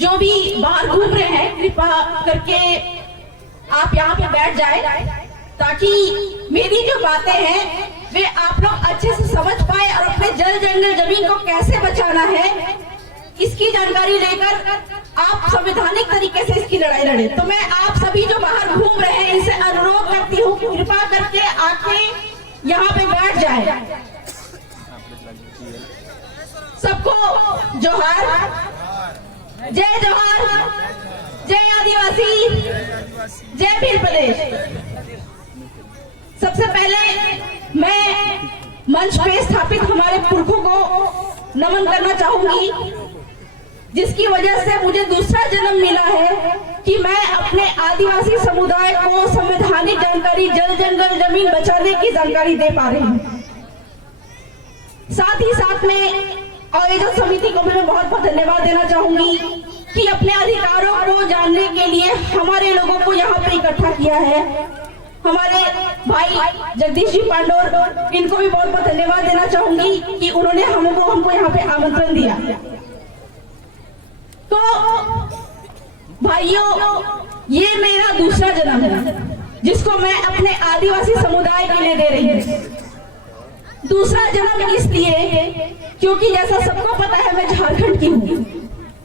जो भी बाहर घूम रहे हैं कृपा करके आप यहाँ पे बैठ जाए ताकि मेरी जो बातें हैं वे आप लोग अच्छे से समझ पाए और अपने जल जंगल जमीन को कैसे बचाना है इसकी जानकारी लेकर आप संवैधानिक तरीके से इसकी लड़ाई लड़े। तो मैं आप सभी जो बाहर घूम रहे हैं इनसे अनुरोध करती हूँ कृपा करके आके यहाँ पे बैठ जाए। सबको जोहार, जय जोहार, जय आदिवासी, जय भील प्रदेश। सबसे पहले मैं मंच पे स्थापित हमारे पुरखों को नमन करना चाहूंगी जिसकी वजह से मुझे दूसरा जन्म मिला है कि मैं अपने आदिवासी समुदाय को संवैधानिक जानकारी, जल जंगल जमीन बचाने की जानकारी दे पा रही हूँ। साथ ही साथ में आयोजक समिति को भी मैं बहुत बहुत धन्यवाद देना चाहूंगी कि अपने अधिकारों को जानने के लिए हमारे लोगों को यहाँ पे इकट्ठा किया है। हमारे भाई जगदीश जी पांडोर, इनको भी बहुत बहुत धन्यवाद देना चाहूंगी कि उन्होंने हमको यहाँ पे आमंत्रण दिया। तो भाइयों, ये मेरा दूसरा जन्म है जिसको मैं अपने आदिवासी समुदाय के लिए दे रही हूँ। दूसरा जन्म इसलिए क्योंकि जैसा सबको पता है मैं झारखंड की हूँ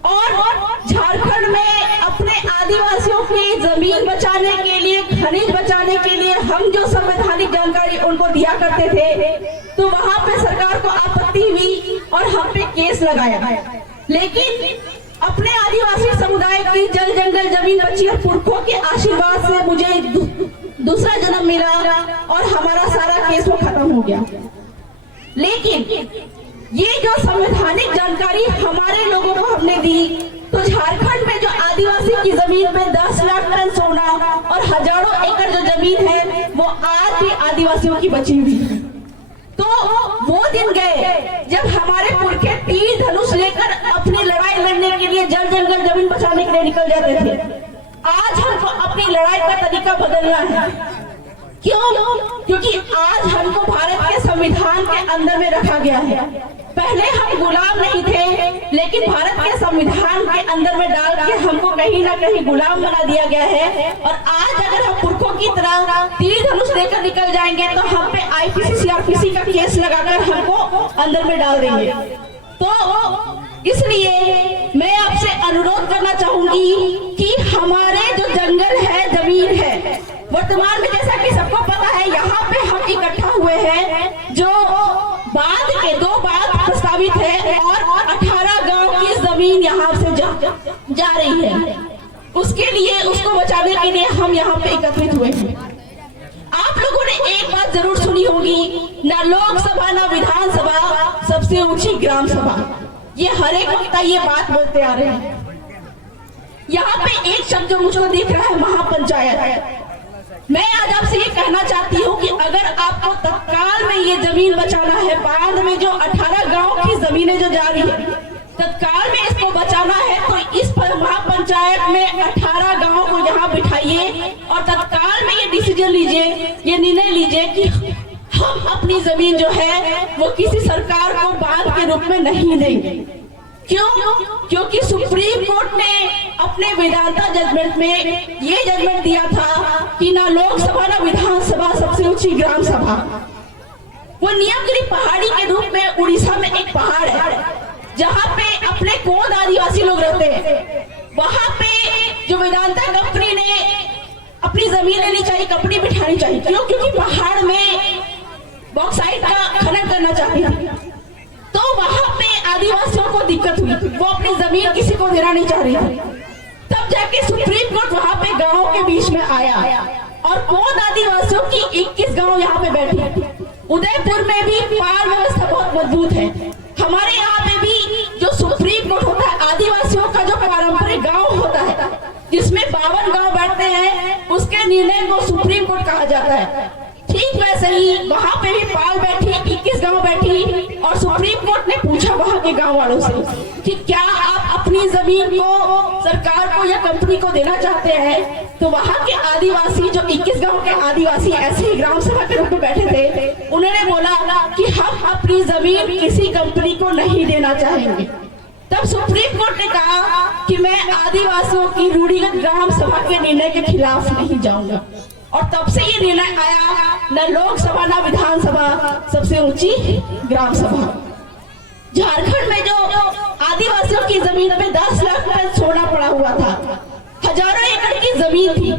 और झारखंड में अपने आदिवासियों की जमीन बचाने के लिए, खनिज बचाने के लिए हम जो संवैधानिक जानकारी उनको दिया करते थे तो वहां पे सरकार को आपत्ति हुई और हम पे केस लगाया। लेकिन अपने आदिवासी समुदाय की जल जंगल जमीन बची और पुरखों के आशीर्वाद से मुझे दूसरा जन्म मिला और हमारा सारा केस वो खत्म हो गया। लेकिन ये जो संवैधानिक जानकारी हमारे लोगों को हमने दी तो झारखंड में जो आदिवासी की जमीन पे 10 लाख टन सोना और हजारों एकड़ जो जमीन है वो आज भी आदिवासियों की बची हुई है। तो वो दिन गए जब हमारे पुरखे तीर धनुष लेकर अपनी लड़ाई लड़ने के लिए, जल जंगल जमीन बचाने के लिए निकल जाते थे। आज हमको अपनी लड़ाई का तरीका बदलना है। क्यों? क्योंकि आज हमको भारत के संविधान के अंदर में रखा गया है। पहले हम गुलाम नहीं थे, लेकिन भारत के संविधान के अंदर में डाल के हमको कहीं ना कहीं गुलाम बना दिया गया है। और आज अगर हम पुरखों की तरह तीर धनुष लेकर निकल जाएंगे तो हम पे आईपीसी सीआरपीसी का केस लगाकर हमको अंदर में डाल देंगे। तो इसलिए मैं आपसे अनुरोध करना चाहूंगी कि हमारे जो जंगल है, जमीन है, वर्तमान में जैसा कि सबको पता है यहाँ पे हम इकट्ठा हुए हैं जो बांध के 2 बांध प्रस्तावित है और 18 गांव की जमीन यहाँ से जा रही है। उसके लिए, उसको बचाने के लिए हम यहाँ पे एकत्रित हुए हैं। आप लोगों ने एक बात जरूर सुनी होगी, ना लोकसभा ना विधानसभा, सबसे ऊंची ग्राम सभा। ये हर एक वक्त ये बात बोलते आ रहे हैं। यहाँ पे एक शब्द जो मुझको दिख रहा है, महापंचायत। मैं आज आपसे ये कहना चाहती हूँ कि अगर आपको तत्काल में ये जमीन बचाना है, बांध में जो 18 गांव की जमीनें जो जा रही है, तत्काल में इसको बचाना है तो इस पर महापंचायत में 18 गांव को यहाँ बिठाइए और तत्काल में ये डिसीजन लीजिए, ये निर्णय लीजिए कि हम अपनी जमीन जो है वो किसी सरकार को बांध के रूप में नहीं देंगे। क्यों? क्योंकि सुप्रीम कोर्ट ने अपने वेदांता जजमेंट में ये जजमेंट दिया था कि ना लोकसभा ना विधानसभा, सबसे ऊंची ग्राम सभा। वो नीलगिरी पहाड़ी के रूप में उड़ीसा में एक पहाड़ है जहाँ पे अपने कोंड आदिवासी लोग रहते हैं। वहां पे जो वेदांता कंपनी ने अपनी जमीन लेनी चाहिए, कंपनी बिठानी चाहिए। क्यों? क्योंकि पहाड़ में बॉक्साइट का खनन करना चाहती थी। तो वहां पे आदिवासियों को दिक्कत हुई, वो अपनी जमीन किसी को देना नहीं चाह रही थी। तब जाके सुप्रीम कोर्ट वहां पे गांवों के बीच में आया और कोंड आदिवासियों की 21 गांव यहाँ पे बैठी। उदयपुर में भी पाल व्यवस्था बहुत मजबूत है। हमारे यहाँ पे भी जो सुप्रीम कोर्ट होता है, आदिवासियों का जो पारंपरिक गांव होता है जिसमें 52 गांव बैठते हैं, उसके निर्णय को सुप्रीम कोर्ट कहा जाता है। ठीक वैसे ही वहां पे भी पाल बैठी, 21 गांव बैठी और सुप्रीम कोर्ट ने पूछा वहां के गांव वालों से कि क्या आप अपनी जमीन को सरकार को या कंपनी को देना चाहते हैं। तो वहां के आदिवासी, जो 21 गांव के आदिवासी ऐसे ही ग्राम सभा के रूप में बैठे थे, उन्होंने बोला कि हम अपनी जमीन किसी कंपनी को नहीं देना चाहेंगे। तब सुप्रीम कोर्ट ने कहा कि मैं आदिवासियों की रूढ़िगत ग्राम सभा के निर्णय के खिलाफ नहीं जाऊंगा, और तब से ये निर्णय आया, न लोकसभा न विधानसभा, सबसे ऊंची ग्राम सभा। झारखंड में जो आदिवासियों की जमीन पे 10 लाख टन सोना पड़ा हुआ था, हजारों एकड़ की जमीन थी,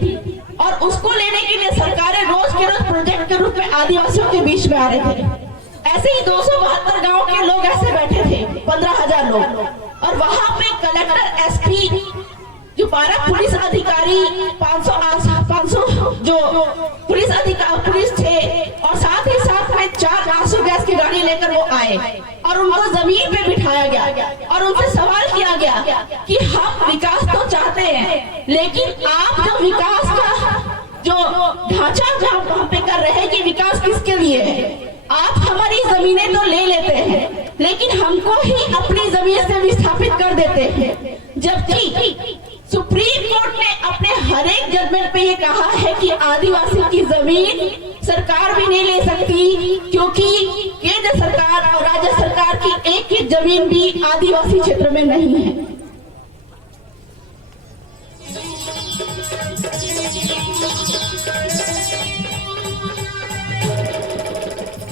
और उसको लेने के लिए सरकारें रोज के रोज प्रोजेक्ट के रूप में आदिवासियों के बीच में आ रहे थे। ऐसे ही 272 गांव के लोग ऐसे बैठे थे, 15,000 लोग, और वहां पे कलेक्टर, एसपी, जो 12 पुलिस अधिकारी, 500 जो पुलिस थे, और साथ ही साथ में 4 आंसू गैस की गाड़ी लेकर वो आए और उनको जमीन पे बिठाया गया और उनसे सवाल किया गया कि हम विकास तो चाहते हैं, लेकिन आप जो विकास का जो ढांचा वहां पे कर रहे हैं, कि विकास किसके लिए है? आप हमारी जमीनें तो ले लेते हैं, लेकिन हमको ही अपनी जमीन से विस्थापित कर देते हैं। जबकि सुप्रीम कोर्ट ने अपने हर एक जजमेंट पे ये कहा है कि आदिवासी की जमीन सरकार भी नहीं ले सकती, क्योंकि केंद्र सरकार और राज्य सरकार की एक जमीन भी आदिवासी क्षेत्र में नहीं है।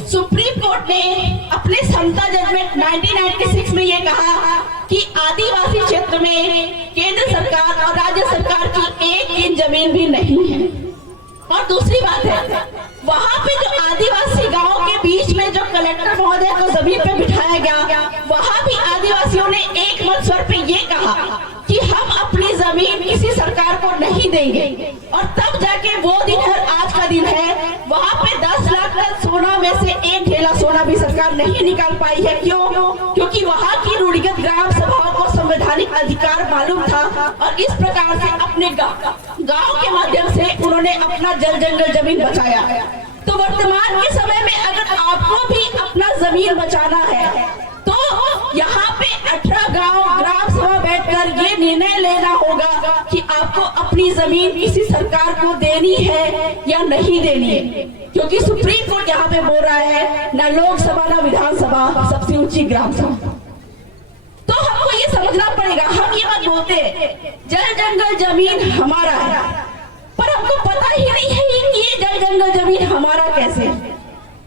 सुप्रीम कोर्ट ने अपने समता जजमेंट 1996 में ये कहा कि आदिवासी क्षेत्र में केंद्र सरकार और राज्य सरकार की एक जमीन भी नहीं है। और दूसरी बात है, वहां पे जो आदिवासी गांव के बीच में जो कलेक्टर महोदय को जमीन पे बिठाया गया, वहां भी आदिवासियों ने एक मत स्वर पे ये कहा कि हम अपनी जमीन किसी सरकार को नहीं देंगे। और तब जाके वो दिन है, आज का दिन है, वहां पे 10 लाख टन सोना में से एक ढेला सोना भी सरकार नहीं निकाल पाई है। क्यों? क्योंकि वहां की रूढ़िगत ग्राम सभाओं को संवैधानिक अधिकार मालूम था, और इस प्रकार से अपने गांव के माध्यम से उन्होंने अपना जल जंगल जमीन बचाया। तो वर्तमान के समय में अगर आपको भी अपना जमीन बचाना है, तो यहाँ पे 18 गांव ग्राम सभा बैठकर ये निर्णय लेना होगा कि आपको अपनी जमीन किसी सरकार को देनी है या नहीं देनी है। क्योंकि सुप्रीम कोर्ट यहाँ पे बोल रहा है, न लोकसभा न विधानसभा, सबसे ऊंची ग्राम सभा। तो हमको ये समझना पड़ेगा, हम ये बात बोलते जल जंगल जमीन हमारा है, पर हमको पता ही नहीं है कि ये जल जंगल जमीन हमारा कैसे है।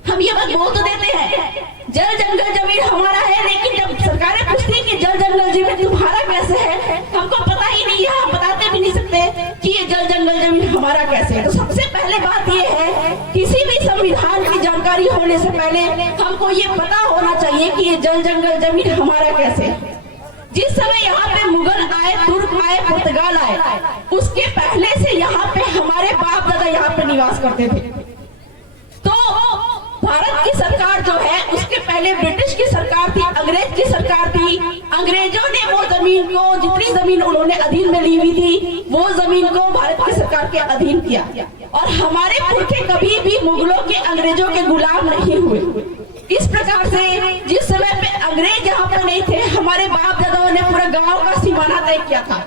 हम ये बात बोल तो देते हैं जल जंगल जमीन हमारा है, लेकिन जब सरकारें पूछती है कि जल जंगल जमीन तुम्हारा कैसे है, हमको पता ही नहीं है, हम बताते भी नहीं सकते कि ये जल जंगल जमीन हमारा कैसे है। तो सबसे पहले बात ये है, किसी भी संविधान की जानकारी होने से पहले हमको ये पता होना चाहिए कि ये जल जंगल जमीन हमारा कैसे है। जिस समय यहाँ पे मुगल आए, तुर्क आए, पुर्तगाल आए, उसके पहले से यहाँ पे हमारे बाप दादा यहाँ पे निवास करते थे। तो भारत की सरकार जो है, उसके पहले ब्रिटिश की सरकार थी, अंग्रेज की सरकार थी। अंग्रेजों ने वो जमीन को, जितनी जमीन उन्होंने अधीन में ली हुई थी, वो जमीन को भारत की सरकार के अधीन किया। और हमारे पुरखे कभी भी मुगलों के, अंग्रेजों के गुलाम नहीं हुए। इस प्रकार से जिस समय पे अंग्रेज यहाँ पर नहीं थे, हमारे बाप दादाओं ने पूरा गांव का सीमाना तय किया था।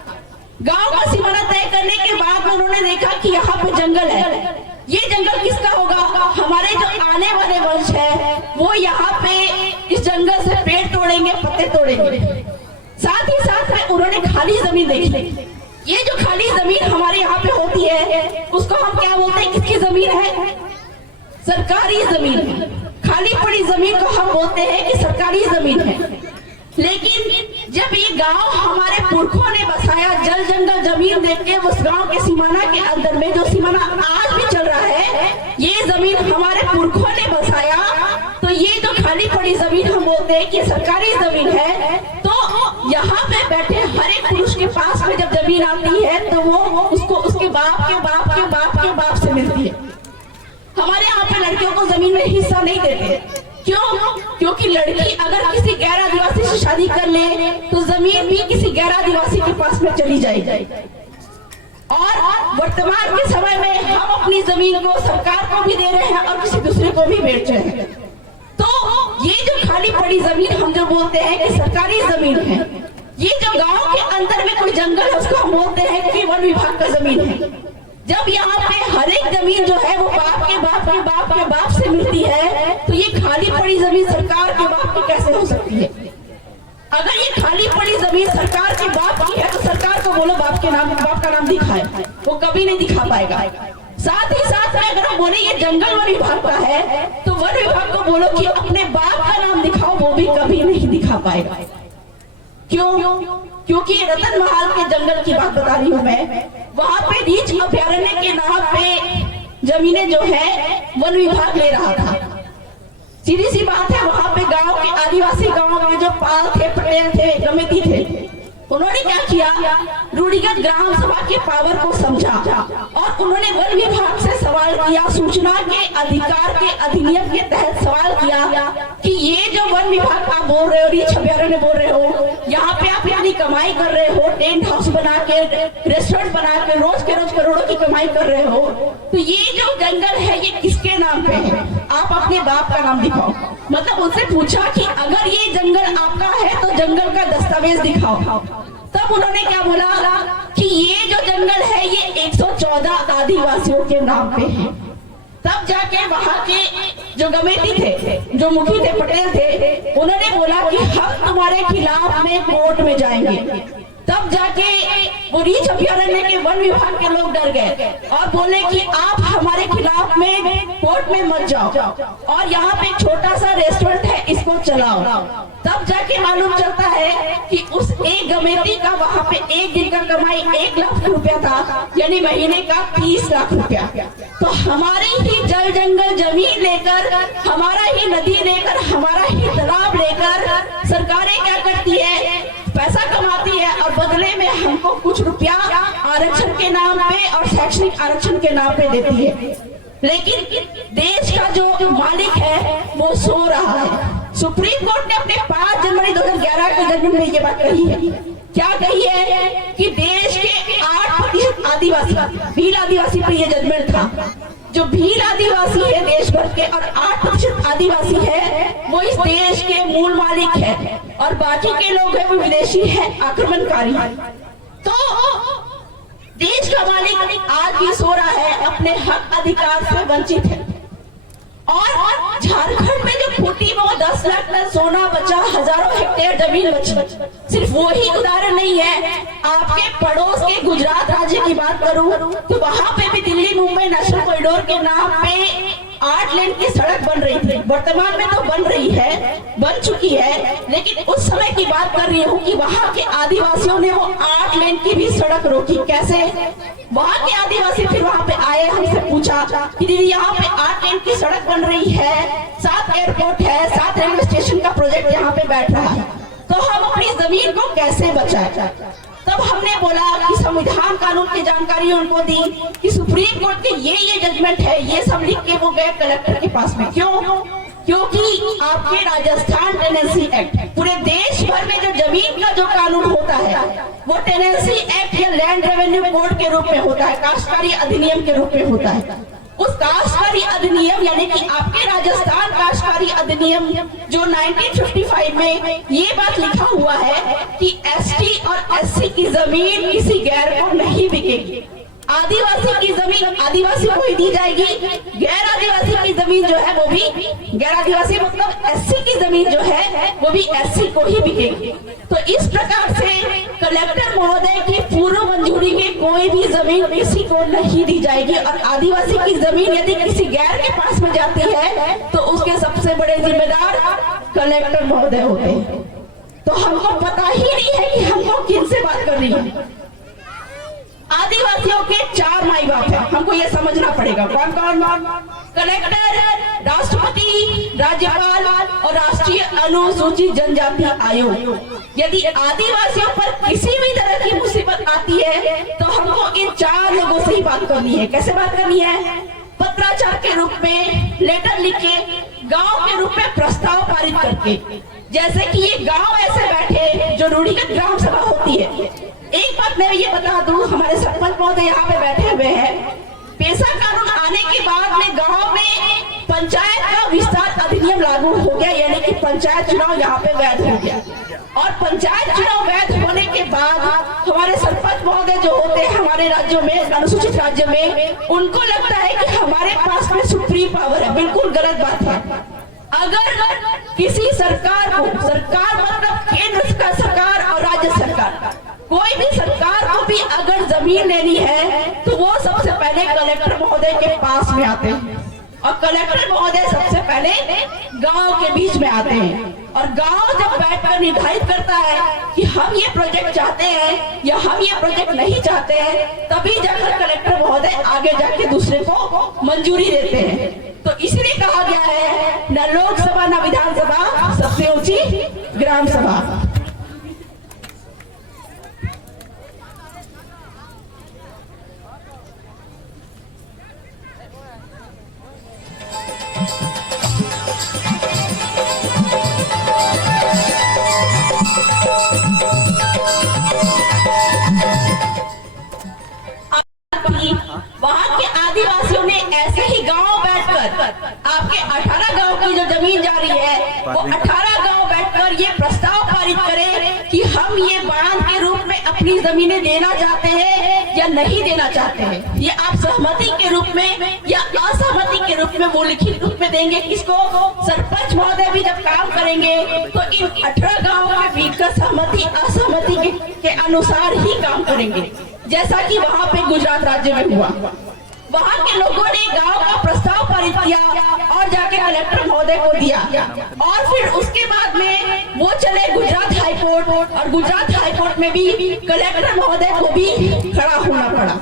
गांव का सीमाना तय करने के बाद उन्होंने देखा कि यहाँ पे जंगल है, ये जंगल किसका होगा? हमारे जो आने वाले वंश है, वो यहाँ पे इस जंगल से पेड़ तोड़ेंगे, पत्ते तोड़ेंगे। साथ ही साथ में उन्होंने खाली जमीन देखी। ये जो खाली जमीन हमारे यहाँ पे होती है, उसको हम क्या बोलते हैं? किसकी जमीन है? सरकारी जमीन। खाली पड़ी जमीन को हम बोलते हैं कि सरकारी जमीन है। लेकिन जब ये गांव हमारे पुरखों ने बसाया, जल जंगल जमीन देख के उस गांव के सीमाना के अंदर में, जो सीमाना आज भी चल रहा है, ये जमीन हमारे पुरखों ने बसाया। तो ये जो खाली पड़ी जमीन हम बोलते हैं कि सरकारी जमीन है। तो यहाँ पे बैठे हर एक पुरुष के पास में जब जमीन आती है, तो वो उसको उसके बाप के बाप के बाप के बाप से मिलती है। हमारे यहाँ पे लड़कियों को जमीन में हिस्सा नहीं देते। क्यों? क्योंकि लड़की अगर किसी गैर आदिवासी से शादी कर ले, तो जमीन भी किसी गैर आदिवासी के पास में चली जाएगी। और वर्तमान के समय में हम अपनी जमीन को सरकार को भी दे रहे हैं और किसी दूसरे को भी बेच रहे हैं। तो ये जो खाली पड़ी जमीन हम जो बोलते हैं कि सरकारी जमीन है, ये जो गांव के अंदर में कोई जंगल है, उसको हम बोलते हैं कि वन विभाग का जमीन है। जब यहाँ पे हर एक जमीन जो है वो बाप के बाप के बाप के बाप से मिलती है, तो ये खाली पड़ी जमीन सरकार के बाप की कैसे हो सकती है? अगर ये खाली पड़ी जमीन सरकार के बाप की है तो सरकार को बोलो बाप का नाम दिखाए, वो कभी नहीं दिखा पाएगा। साथ ही साथ में अगर हम बोले ये जंगल वन विभाग का है तो वन विभाग को बोलो कि अपने बाप का नाम दिखाओ, वो भी कभी नहीं दिखा पाएगा। क्यों? क्योंकि रतन महल के जंगल की बात बता रही हूँ मैं। वहां पे रीछ अभयारण्य के नाम पे जमीनें जो है वन विभाग ले रहा था। सीधी सी बात है, वहां पे गांव के आदिवासी गांव के जो पाल थे, पटेल थे, गमेती थे, उन्होंने क्या किया, रूढ़िगत ग्राम सभा के पावर को समझा और उन्होंने वन विभाग से सवाल किया, सूचना के अधिकार के अधिनियम के तहत सवाल किया कि ये जो वन विभाग आप बोल रहे हो, रीछ अभयारण्य बोल रहे हो, यहाँ पे आप इतनी कमाई कर रहे हो, टेंट हाउस बना के, रेस्टोरेंट बना के रोज करोड़ों की कमाई कर रहे हो, तो ये जो जंगल है ये किसके नाम पे है? आप अपने बाप का नाम दिखाओ। मतलब उनसे पूछा कि अगर ये जंगल आपका है तो जंगल का दस्तावेज दिखाओ। तब उन्होंने क्या बोला कि ये जो जंगल है ये 114 आदिवासियों के नाम पे है। तब जाके वहां के जो गमेती थे, जो मुखी थे, पटेल थे, उन्होंने बोला कि हम तुम्हारे खिलाफ में कोर्ट में जाएंगे। तब जाके वो रीछ अभयारण्य के वन विभाग के लोग डर गए और बोले कि आप हमारे खिलाफ में कोर्ट में मत जाओ और यहाँ पे छोटा सा रेस्टोरेंट है, इसको चलाओ। तब जाके मालूम चलता है कि उस एक गमेती का वहाँ पे एक दिन का कमाई 1 लाख रुपया था, यानी महीने का 30 लाख रुपया। तो हमारी ही जल जंगल जमीन लेकर, हमारा ही नदी लेकर, हमारा ही तालाब लेकर सरकारें क्या करती है, पैसा कमाती है और बदले में हमको कुछ रुपया आरक्षण के नाम पे और शैक्षणिक आरक्षण के नाम पे देती है। लेकिन देश का जो मालिक है वो सो रहा है। सुप्रीम कोर्ट ने अपने 5 जनवरी 2011 के जजमेंट में ये बात कही है। क्या कही है कि देश के 8% आदिवासी, भील आदिवासी पर ये जजमेंट था, जो भील आदिवासी है देश भर के और 8% आदिवासी है वो इस देश के मूल मालिक है और बाकी के लोग हैं वो विदेशी है, आक्रमणकारी। तो देश का मालिक आज भी सो रहा है, अपने हक अधिकार से वंचित है। और झारखंड में जो खूंटी में वो 10 लाख टन सोना बचा, हजारों हेक्टेयर जमीन बची। सिर्फ वो ही उदाहरण नहीं है, आपके पड़ोस के गुजरात राज्य की बात करूं तो वहां पे भी दिल्ली मुंबई नेशनल कॉरिडोर के नाम पे 8 लेन की सड़क बन रही थी। वर्तमान में तो बन रही है, बन चुकी है, लेकिन उस समय की बात कर रही हूँ कि वहां के आदिवासियों ने वो 8 लेन की भी सड़क रोकी। कैसे? वहां के आदिवासी फिर वहां पे आए, हमसे पूछा कि दीदी यहाँ पे 8 लेन की सड़क बन रही है, 7 एयरपोर्ट है, 7 रेलवे स्टेशन का प्रोजेक्ट यहाँ पे बैठ रहा है, तो हम अपनी जमीन को कैसे बचाएं? तब हमने बोला कि संविधान कानून की जानकारी उनको दी कि सुप्रीम कोर्ट के ये जजमेंट है, ये सब लिख के वो गए कलेक्टर के पास में। क्यों? क्योंकि आपके राजस्थान टेनेंसी एक्ट, पूरे देश भर में जो जमीन का जो कानून होता है वो टेनेंसी एक्ट या लैंड रेवेन्यू कोड के रूप में होता है, काश्तकारी अधिनियम के रूप में होता है। उस काश्तकारी अधिनियम यानी कि आपके राजस्थान काश्तकारी अधिनियम जो 1955 में ये बात लिखा हुआ है कि एसटी और एससी की जमीन किसी गैर को नहीं बिकेगी। आदिवासी की जमीन आदिवासी को ही दी जाएगी, गैर आदिवासी की जमीन जो है वो भी, गैर आदिवासी मतलब एससी की जमीन जो है वो भी एससी को ही बिकेगी। तो इस प्रकार से कलेक्टर महोदय की पूर्व मंजूरी के कोई भी जमीन किसी को नहीं दी जाएगी और आदिवासी की जमीन यदि किसी गैर के पास में जाती है तो उसके सबसे बड़े जिम्मेदार कलेक्टर महोदय होते हैं। तो हमको पता ही नहीं है कि हमको किनसे बात करनी है। आदिवासियों के 4 माई बाप है, हमको ये समझना पड़ेगा। कौन कौन? कलेक्टर, राष्ट्रपति, राज्यपाल और राष्ट्रीय अनुसूचित जनजाति आयोग। यदि आदिवासियों पर किसी भी तरह की मुसीबत आती है तो हमको इन 4 लोगों से ही बात करनी है। कैसे बात करनी है? पत्राचार के रूप में, लेटर लिख के, गांव के रूप में प्रस्ताव पारित करके। जैसे कि ये गांव ऐसे बैठे जो रूढ़िगत ग्राम सभा होती है। एक बात मैं ये बता दूं, हमारे सरपंच महोदय यहाँ पे बैठे हुए हैं। पेशा कानून आने के बाद में गांव में पंचायत का विस्तार अधिनियम लागू हो गया, यानी कि पंचायत चुनाव यहाँ पे वैध हो गया। और पंचायत चुनाव वैध होने के बाद हमारे सरपंच महोदय जो होते हैं हमारे राज्यों में, अनुसूचित राज्य में, उनको लगता है कि हमारे पास में सुप्रीम पावर है। बिल्कुल गलत बात है। अगर किसी सरकार को, सरकार मतलब केंद्र केंद्र का सरकार और राज्य सरकार, कोई भी सरकार को भी अगर जमीन लेनी है तो वो सबसे पहले कलेक्टर महोदय के पास में आते हैं, और कलेक्टर महोदय सबसे पहले गांव के बीच में आते हैं, और गांव जब बैठकर निर्धारित करता है कि हम ये प्रोजेक्ट चाहते हैं या हम ये प्रोजेक्ट नहीं चाहते हैं, तभी जाकर कलेक्टर महोदय आगे जाके दूसरे को मंजूरी देते हैं। तो इसलिए कहा गया है, न लोकसभा न विधानसभा, सबसे ऊंची ग्राम सभा। वहाँ के आदिवासियों ने ऐसे ही गांव बैठकर, आपके 18 गांव की जो जमीन जा रही है वो 18 गांव बैठकर ये प्रस्ताव पारित करें कि हम ये बांध के रूप में अपनी जमीनें देना चाहते हैं या नहीं देना चाहते हैं। ये आप सहमति के रूप में या असहमति के रूप में वो लिखित रूप में देंगे किसको? सरपंच महोदय भी जब काम करेंगे तो इन 18 गाँव के बीच सहमति असहमति के अनुसार ही काम करेंगे, जैसा कि वहाँ पे गुजरात राज्य में हुआ। वहाँ के लोगों ने गांव का प्रस्ताव पारित किया और जाके कलेक्टर महोदय को दिया, और फिर उसके बाद में वो चले गुजरात हाईकोर्ट, और गुजरात हाईकोर्ट में भी कलेक्टर महोदय को भी खड़ा होना पड़ा।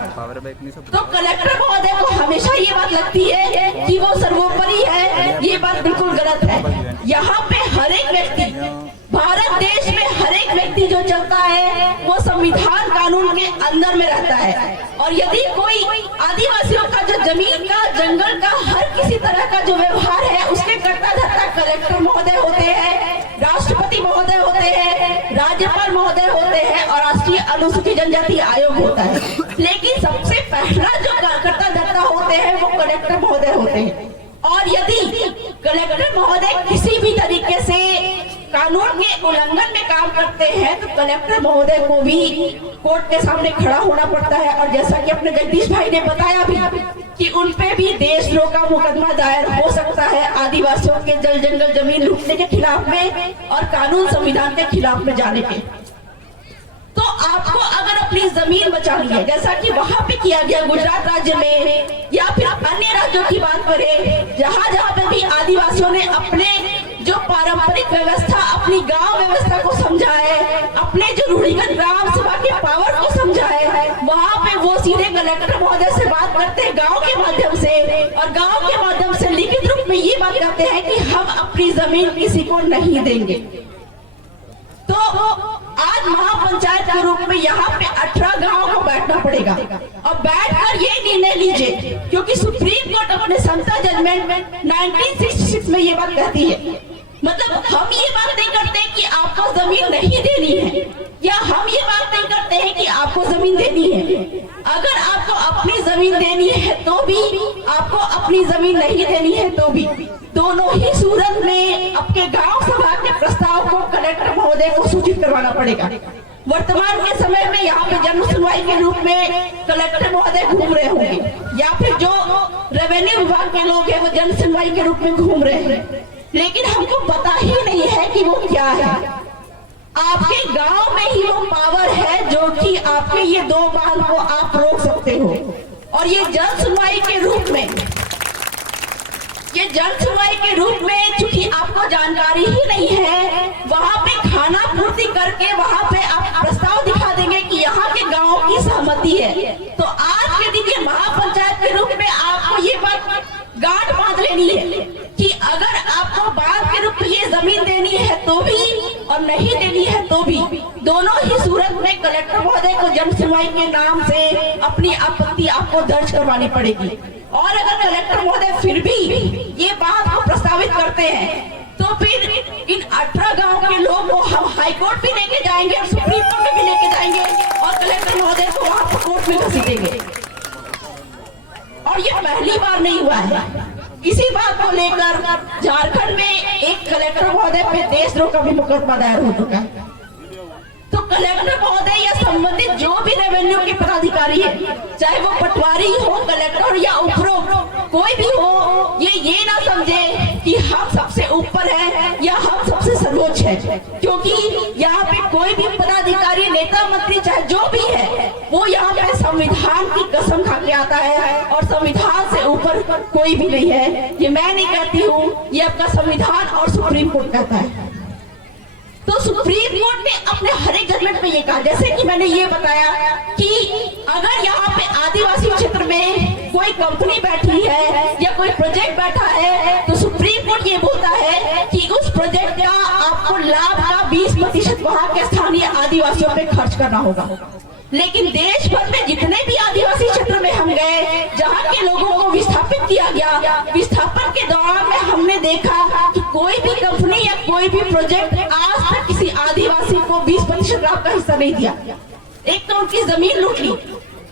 तो कलेक्टर महोदय को हमेशा ये बात लगती है कि वो सर्वोपरि है, ये बात बिल्कुल गलत है। यहाँ पे हर एक व्यक्ति, भारत देश में हर एक व्यक्ति जो चलता है वो संविधान कानून के अंदर में रहता है, और यदि कोई आदिवासियों का जो जमीन का, जंगल का, हर किसी तरह का जो व्यवहार है उसके कर्ता धर्ता कलेक्टर महोदय होते हैं, राष्ट्रपति महोदय होते हैं, राज्यपाल महोदय होते हैं, और राष्ट्रीय अनुसूचित जनजाति आयोग होता है। लेकिन सबसे पहला जो कर्ता धर्ता होते हैं वो कलेक्टर महोदय होते हैं। और यदि कलेक्टर महोदय किसी भी तरीके से कानून के उल्लंघन में काम करते हैं तो कलेक्टर महोदय को भी कोर्ट के सामने खड़ा होना पड़ता है। और जैसा कि अपने जगदीश भाई ने बताया भी कि उन पे भी देशद्रोह का मुकदमा दायर हो सकता है, आदिवासियों के जल जंगल जमीन लूटने के खिलाफ में और कानून संविधान के खिलाफ में जाने के। तो आपको अगर अपनी जमीन बचानी है, जैसा कि वहां पे किया गया गुजरात राज्य में, या फिर अन्य राज्यों की बात करें जहां जहां पे भी आदिवासियों ने अपने जो पारंपरिक व्यवस्था, अपनी गांव व्यवस्था को समझा है, अपने जो रूढ़िगत ग्राम सभा के पावर को समझा है, वहां पे वो सीधे कलेक्टर महोदय से बात करते हैं गांव के माध्यम से, और गांव के माध्यम से लिखित रूप में ये बात कहते हैं कि हम अपनी जमीन किसी को नहीं देंगे। तो आज महापंचायत के रूप में यहाँ पे 18 गांवों को बैठना पड़ेगा, और बैठकर ये निर्णय लीजिए, क्योंकि सुप्रीम कोर्ट अपने समता जजमेंट 1966 में ये बात कहती है। मतलब हम ये बात नहीं करते कि आपको जमीन नहीं देनी है, या हम ये बात नहीं करते हैं कि आपको जमीन देनी है। अगर आपको अपनी जमीन देनी है तो भी, आपको अपनी जमीन नहीं देनी है तो भी, दोनों ही सूरत में आपके गांव सभा के प्रस्ताव को कलेक्टर महोदय को सूचित करवाना पड़ेगा। वर्तमान के समय में यहाँ पे जन सुनवाई के रूप में कलेक्टर महोदय घूम रहे होंगे, या फिर जो रेवेन्यू विभाग के लोग हैं वो जन सुनवाई के रूप में घूम रहे हैं, लेकिन हमको पता ही नहीं है कि वो क्या है। आपके गांव में ही वो पावर है जो कि आपके ये 2 बांध को आप रोक सकते हो। और ये जन सुनवाई के रूप में, ये जन सुनवाई के रूप में चूंकि आपको जानकारी ही नहीं है, वहाँ पे खाना पूर्ति करके वहाँ पे आप प्रस्ताव दिखा देंगे कि यहाँ के गांव की सहमति है। तो आज के दिन ये महापंचायत के रूप में आपको ये बात गांठ बांध लेनी है कि अगर आपको बांध के रूप में ये जमीन देनी है तो भी, और नहीं देनी है तो भी, दोनों ही सूरत में कलेक्टर महोदय को जन सुनवाई के नाम से अपनी आपत्ति आपको दर्ज करवानी पड़ेगी। और अगर कलेक्टर महोदय फिर भी ये बात को प्रस्तावित करते हैं तो फिर इन 18 गांव के लोगों को हम हाईकोर्ट भी लेके जाएंगे और सुप्रीम कोर्ट में भी लेके जाएंगे, और कलेक्टर महोदय को वहां कोर्ट में घसीटेंगे। और ये पहली बार नहीं हुआ है। इसी बात को लेकर झारखंड में एक कलेक्टर महोदय पे देशद्रोह का भी मुकदमा दायर हो चुका है। तो कलेक्टर महोदय या संबंधित जो भी रेवेन्यू के पदाधिकारी अधिकारी है, चाहे वो पटवारी हो, कलेक्टर या उपरोक्त कोई भी हो, ये ना समझे कि हम सबसे ऊपर है या हम सबसे सर्वोच्च है, क्योंकि यहाँ पे कोई भी पदाधिकारी, नेता, मंत्री चाहे जो भी है, वो यहाँ पे संविधान की कसम खा के आता है और संविधान से ऊपर कोई भी नहीं है। ये मैं नहीं कहती हूँ, ये आपका संविधान और सुप्रीम कोर्ट कहता है। तो सुप्रीम कोर्ट ने अपने हर एक जजमेंट में ये कहा, जैसे कि मैंने ये बताया कि अगर यहाँ पे आदिवासी क्षेत्र में कोई कंपनी बैठी है या कोई प्रोजेक्ट बैठा है, तो सुप्रीम कोर्ट ये बोलता है कि उस प्रोजेक्ट का आपको लाभ का 20% वहाँ के स्थानीय आदिवासियों पे खर्च करना होगा। लेकिन देश भर में जितने भी आदिवासी क्षेत्र में हम गए, जहाँ के लोगों को विस्थापित किया गया, विस्थापन के दौरान में हमने देखा कि कोई भी कंपनी या कोई भी प्रोजेक्ट आज तक किसी आदिवासी को 20% लाभ का हिस्सा नहीं दिया। एक तो उनकी जमीन लूट ली,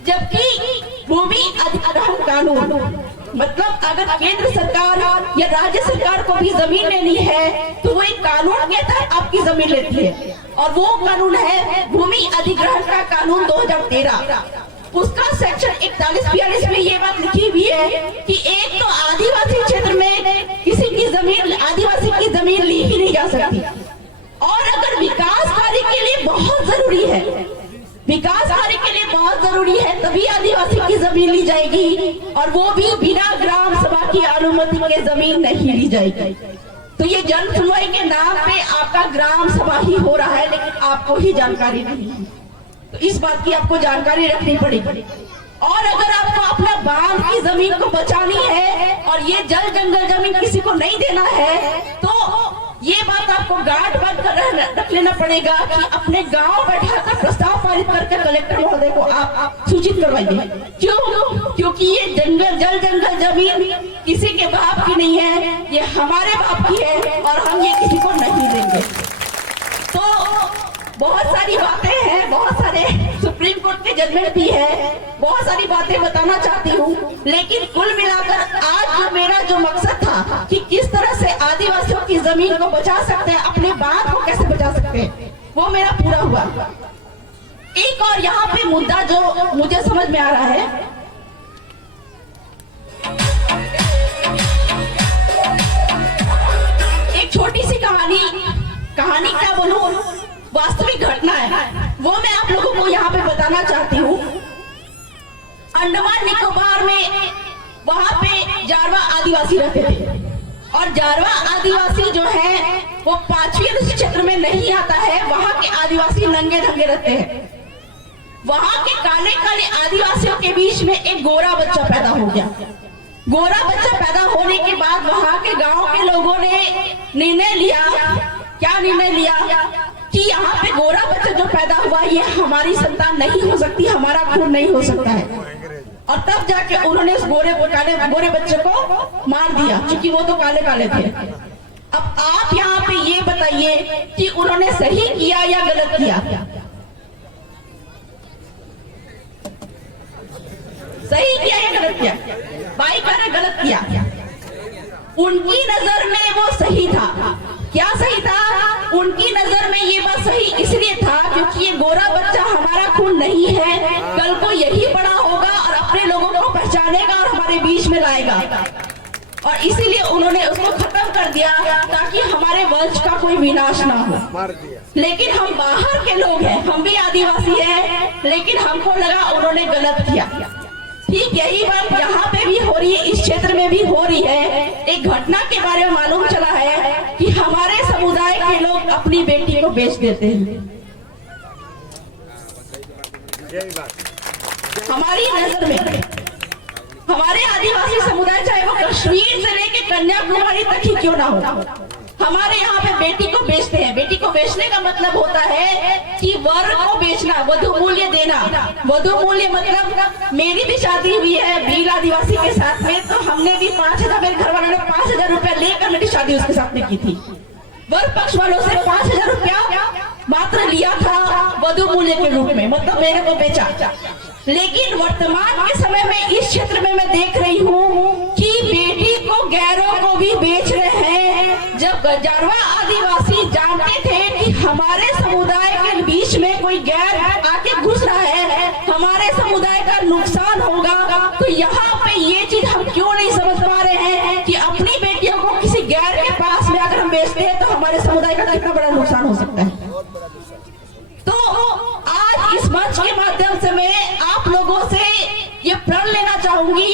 जबकि भूमि अधिग्रहण कानून मतलब अगर केंद्र सरकार या राज्य सरकार को भी जमीन लेनी है तो वो एक कानून के तहत आपकी जमीन लेती है, और वो कानून है भूमि अधिग्रहण का कानून 2013। उसका सेक्शन 41-42 में ये बात लिखी हुई है कि एक तो आदिवासी क्षेत्र में किसी की जमीन, आदिवासी की जमीन ली ही नहीं जा सकती, और अगर विकास कार्य के लिए बहुत जरूरी है, विकास कार्य के लिए बहुत जरूरी है, तभी आदिवासी की जमीन ली जाएगी, और वो भी बिना ग्राम सभा की अनुमति के जमीन नहीं ली जाएगी। तो ये जन सुनवाई के नाम पे आपका ग्राम सभा ही हो रहा है, लेकिन आपको ही जानकारी नहीं है। तो इस बात की आपको जानकारी रखनी पड़ेगी। और अगर आपको अपना बांध की जमीन को बचानी है और ये जल जंगल जमीन किसी को नहीं देना है, तो ये बात आपको गांठ बांध कर रख लेना पड़ेगा कि अपने गांव बैठाकर प्रस्ताव पारित करके कलेक्टर महोदय को आप सूचित करवाइए। क्यों? क्योंकि ये जल जंगल जमीन किसी के बाप की नहीं है, ये हमारे बाप की है और हम ये किसी को नहीं देंगे। तो बहुत सारी बातें हैं, बहुत सारे सुप्रीम कोर्ट के जजमेंट भी है, बहुत सारी बातें बताना चाहती हूँ, लेकिन कुल मिलाकर आज मेरा जो मकसद था कि किस तरह से आदिवासियों की जमीन को बचा सकते हैं, अपने बांध को कैसे बचा सकते हैं, वो मेरा पूरा हुआ। एक और यहाँ पे मुद्दा जो मुझे समझ में आ रहा है, एक छोटी सी कहानी क्या बोलूं, वास्तविक घटना है, वो मैं आप लोगों को यहाँ पे बताना चाहती हूँ। अंडमान निकोबार में वहाँ पे जारवा आदिवासी रहते थे, और जारवा आदिवासी जो है वो 5वीं अनुसूची क्षेत्र में नहीं आता है। वहाँ के आदिवासी नंगे धंगे रहते हैं। वहाँ के काले काले आदिवासियों के बीच में एक गोरा बच्चा पैदा हो गया। गोरा बच्चा पैदा होने के बाद वहाँ के गांव के लोगों ने निर्णय लिया, क्या निर्णय लिया कि यहाँ पे गोरा बच्चा जो पैदा हुआ ये हमारी संतान नहीं हो सकती, हमारा खून नहीं हो सकता है। और तब जाके उन्होंने उस गोरे बच्चे को मार दिया, क्योंकि वो तो काले काले थे। अब आप यहाँ पे ये बताइए कि उन्होंने सही किया या गलत किया? सही किया या गलत किया? भाई कह रहे गलत किया। उनकी नजर में वो सही था। क्या सही था? उनकी नजर में ये बात सही इसलिए था क्योंकि ये गोरा बच्चा हमारा खून नहीं है, कल को यही बड़ा होगा और अपने लोगों को पहचानेगा और हमारे बीच में लाएगा, और इसीलिए उन्होंने उसको खत्म कर दिया ताकि हमारे वंश का कोई विनाश ना हो। लेकिन हम बाहर के लोग हैं, हम भी आदिवासी हैं, लेकिन हमको लगा उन्होंने गलत किया। ठीक यही बात यहाँ पे भी हो रही है, इस क्षेत्र में भी हो रही है। एक घटना के बारे में मालूम चला है कि हमारे समुदाय के लोग अपनी बेटी को बेच देते हैं। हमारी नजर में हमारे आदिवासी समुदाय, चाहे वो कश्मीर से लेके कन्याकुमारी तक ही क्यों ना हो, हमारे यहाँ पे बेटी को बेचते हैं। बेटी को बेचने का मतलब होता है कि वर को बेचना, वधु मूल्य देना। वधु मूल्य मतलब मेरी भी शादी हुई है भील आदिवासी के साथ में, तो हमने भी 5,000, मेरे घर वालों ने 5,000 रुपया लेकर मेरी शादी उसके साथ में की थी। वर पक्ष वालों से 5,000 रुपया मात्र लिया था वधु मूल्य के रूप में, मतलब मेरे को बेचा। लेकिन वर्तमान के समय में इस क्षेत्र में मैं देख रही हूँ कि बेटी को गैरों को भी बेच रहे हैं। जब जारवा आदिवासी जानते थे कि हमारे समुदाय के बीच में कोई गैर आके घुस रहा है, हमारे समुदाय का नुकसान होगा, तो यहाँ पे ये चीज हम क्यों नहीं समझ पा रहे हैं कि अपनी बेटियों को किसी गैर के पास में अगर हम बेचते हैं तो हमारे समुदाय का कितना बड़ा नुकसान हो सकता है। तो आज इस मंच के माध्यम से मैं आप लोगों से ये प्रण लेना चाहूंगी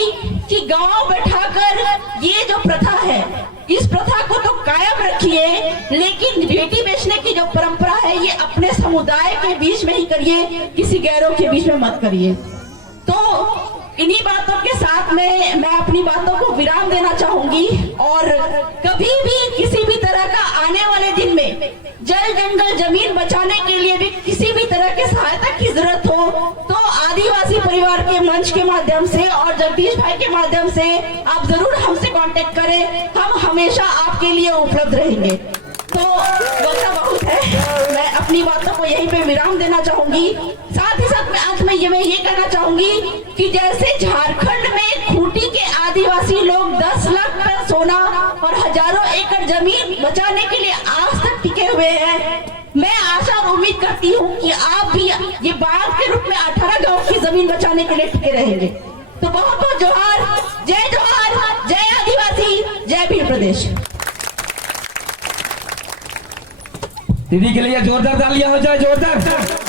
कि गांव बैठाकर ये जो प्रथा है, इस प्रथा को तो कायम रखिए, लेकिन बेटी बेचने की जो परंपरा है ये अपने समुदाय के बीच में ही करिए, किसी गैरों के बीच में मत करिए। तो इन्हीं बातों के साथ में मैं अपनी बातों को विराम देना चाहूंगी, और कभी भी किसी भी तरह का आने वाले दिन में जल जंगल जमीन बचाने के लिए भी किसी भी तरह की सहायता की जरूरत हो तो आदिवासी परिवार के मंच के माध्यम से और जगदीश भाई के माध्यम से आप जरूर हमसे कांटेक्ट करें, हम हमेशा आपके लिए उपलब्ध रहेंगे। तो वक्त बहुत है, मैं अपनी बातों को यहीं पे विराम देना चाहूंगी। साथ ही साथ में आज मैं ये कहना चाहूंगी कि जैसे झारखंड में खूंटी के आदिवासी लोग 10 लाख टन सोना और हजारों एकड़ जमीन बचाने के लिए आज तक टिके हुए हैं, मैं आशा और उम्मीद करती हूँ कि आप भी ये बाघ के रूप में 18 गांव की जमीन बचाने के लिए टिके रहेंगे। तो बहुत बहुत जोहार, जय आदिवासी, जय भील प्रदेश। दीदी के लिए जोरदार तालियां हो जाए, जोरदार।